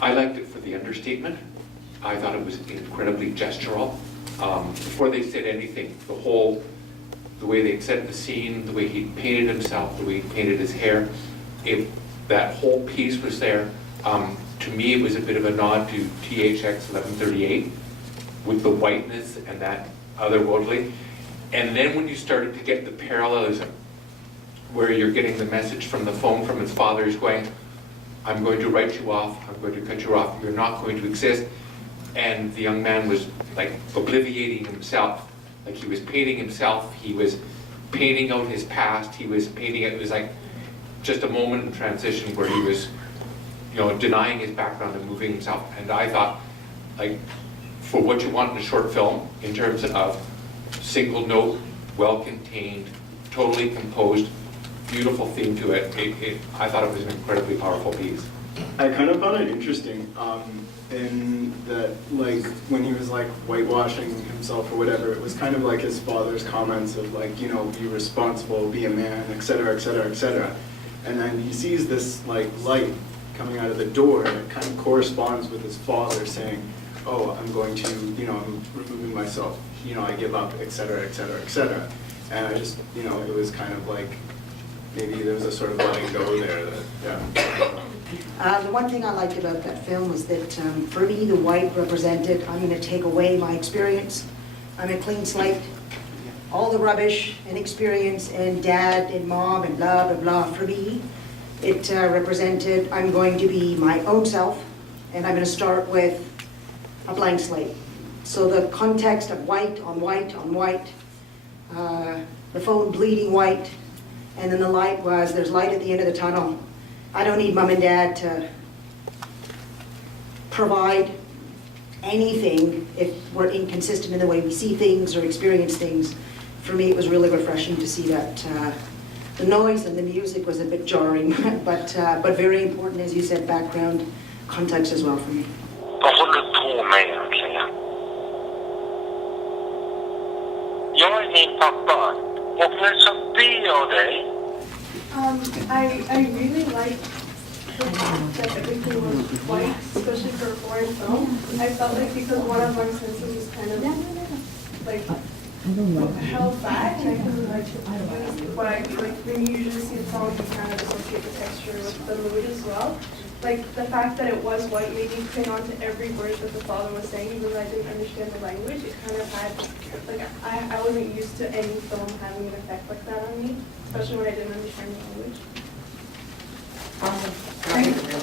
I liked it for the understatement. I thought it was incredibly gestural. Before they said anything, the way they set the scene, the way he painted himself, the way he painted his hair, that whole piece was there. To me, it was a bit of a nod to THX 1138 with the whiteness and that otherworldly. And then when you started to get the parallelism, where you're getting the message from the phone from his father, he's going, I'm going to write you off, I'm going to cut you off, you're not going to exist. And the young man was like obliviating himself, like he was painting himself, he was painting out his past, he was painting it was like just a moment in transition where he was, you know, denying his background and moving himself. And I thought, like, for what you want in a short film, in terms of single note, well-contained, totally composed, beautiful theme to it, I thought it was an incredibly powerful piece. I kind of found it interesting in that, like, when he was like whitewashing himself or whatever, it was kind of like his father's comments of like, you know, be responsible, be a man, etc., etc., etc. And then he sees this like light coming out of the door, and it kind of corresponds with his father saying, oh, I'm going to, you know, I'm removing myself, you know, I give up, etc., etc., etc. And I just, you know, it was kind of like, maybe there was a sort of letting go there that, yeah. The one thing I liked about that film was that for me, the white represented, I'm going to take away my experience. I'm a clean slate. All the rubbish and experience and dad and mom and blah, blah, blah. For me, it represented, I'm going to be my own self, and I'm going to start with a blank slate. So the context of white on white on white, the phone bleeding white, and then the light was, there's light at the end of the tunnel. I don't need mom and dad to provide anything if we're inconsistent in the way we see things or experience things. For me, it was really refreshing to see that. The noise and the music was a bit jarring, but very important, as you said, background context as well for me. Vad håller du på med egentligen? Jag är din pappa, och nu så ber jag dig. I really liked the fact that everything was white, especially for a foreign film. I felt like because one of my senses was kind of like held back, and I couldn't like use what I like when you usually see a song, you kind of associate the texture with the mood as well. Like the fact that it was white made me cling on to every word that the father was saying, even though I didn't understand the language. It kind of had, like, I wasn't used to any film having an effect like that on me, especially when I didn't understand the language.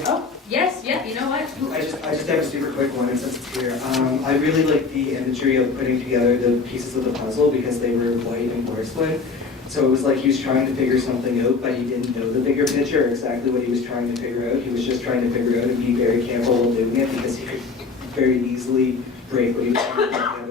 Oh, yes, yeah, you know what? I just have a super quick one, and since it's here. I really like the imagery of putting together the pieces of the puzzle because they were white and porcelain. So it was like he was trying to figure something out, but he didn't know the bigger picture or exactly what he was trying to figure out. He was just trying to figure out and be very careful while doing it because he could very easily break what he was trying to do.